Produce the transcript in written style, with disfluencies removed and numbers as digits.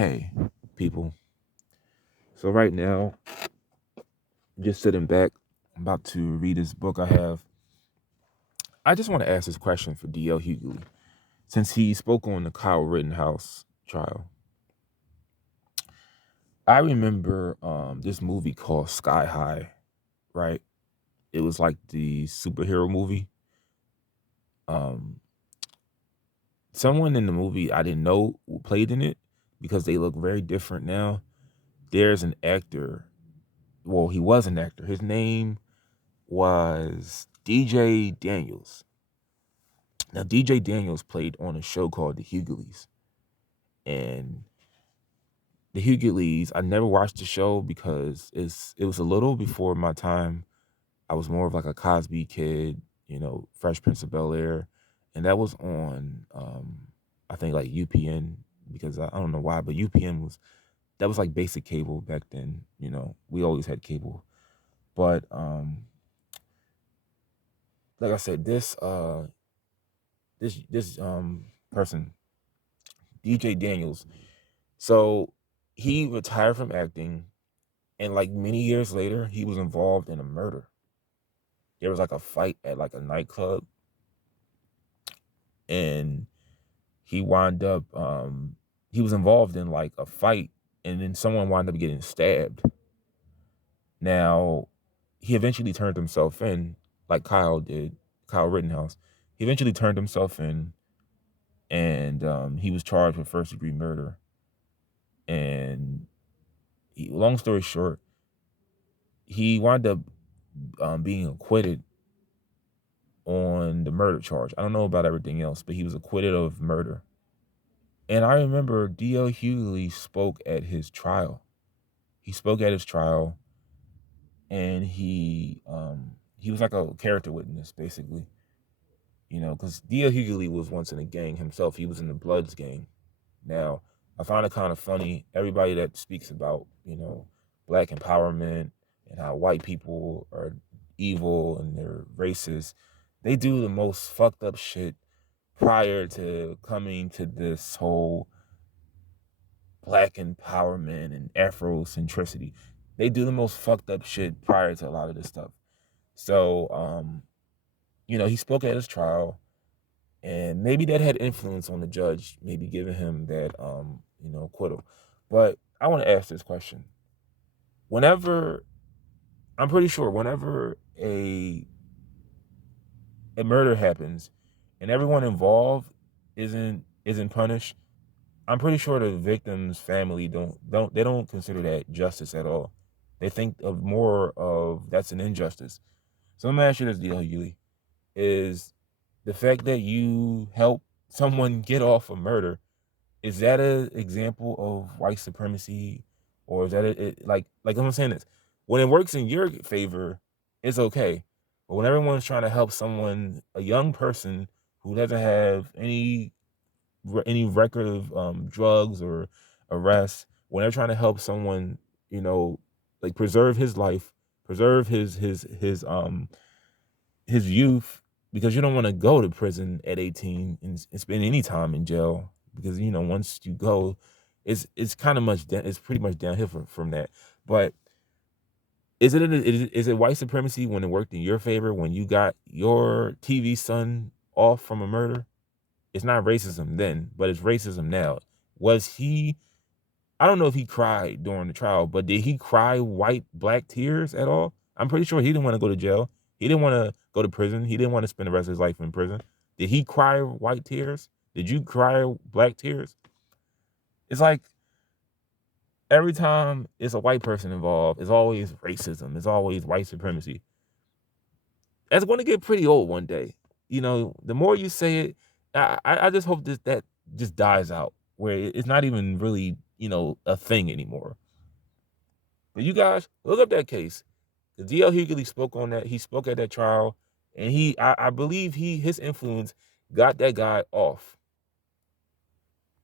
Hey, people. So right now, just sitting back, I'm about to read this book I have. I just want to ask this question for D.L. Hughley, since he spoke on the Kyle Rittenhouse trial. I remember this movie called Sky High, right? It was like the superhero movie. Um, Someone in the movie I didn't know who played in it because they look very different now. There's an actor. Well, he was an actor. His name was DJ Daniels. Now, DJ Daniels played on a show called The Hugleys. And The Hugleys, I never watched the show because it was a little before my time. I was more of like a Cosby kid, Fresh Prince of Bel-Air. And that was on, I think, like UPN, because I don't know why, but UPN that was like basic cable back then. We always had cable. But like I said, this person, DJ Daniels. So he retired from acting, and like many years later, he was involved in a murder. There was like a fight at like a nightclub, and he wound up he was involved in like a fight, and then someone wound up getting stabbed. Now, he eventually turned himself in, like Kyle did, Kyle Rittenhouse. He eventually turned himself in, and he was charged with first-degree murder. And long story short, he wound up being acquitted on the murder charge. I don't know about everything else, but he was acquitted of murder. And I remember D.L. Hughley spoke at his trial. He spoke at his trial, and he was like a character witness, basically. Because D.L. Hughley was once in a gang himself. He was in the Bloods gang. Now, I find it kind of funny, everybody that speaks about, black empowerment and how white people are evil and they're racist, they do the most fucked up shit prior to coming to this whole black empowerment and Afrocentricity. They do the most fucked up shit prior to a lot of this stuff. So, he spoke at his trial, and maybe that had influence on the judge, maybe giving him that, acquittal. But I want to ask this question. I'm pretty sure whenever a murder happens and everyone involved isn't punished, I'm pretty sure the victim's family don't consider that justice at all. They think of more of that's an injustice. So let me ask you this, D.L. Hughley. Is the fact that you help someone get off a murder, is that an example of white supremacy, or is that like I'm saying this? When it works in your favor, it's okay, but when everyone's trying to help someone, a young person who doesn't have any record of drugs or arrests, when they're trying to help someone, like preserve his life, preserve his youth, because you don't want to go to prison at 18 and spend any time in jail, because once you go, it's kind of it's pretty much downhill from that. But is it white supremacy when it worked in your favor, when you got your TV son off from a murder? It's not racism then, but it's racism now. Was he? I don't know if he cried during the trial, but did he cry black tears at all? I'm pretty sure he didn't want to go to jail. He didn't want to go to prison. He didn't want to spend the rest of his life in prison. Did he cry white tears? Did you cry black tears? It's like every time it's a white person involved, it's always racism. It's always white supremacy. That's going to get pretty old one day. The more you say it, I just hope that just dies out, where it's not even really, a thing anymore. But you guys, look up that case. The D.L. Hughley spoke on that. He spoke at that trial, and I believe his influence got that guy off.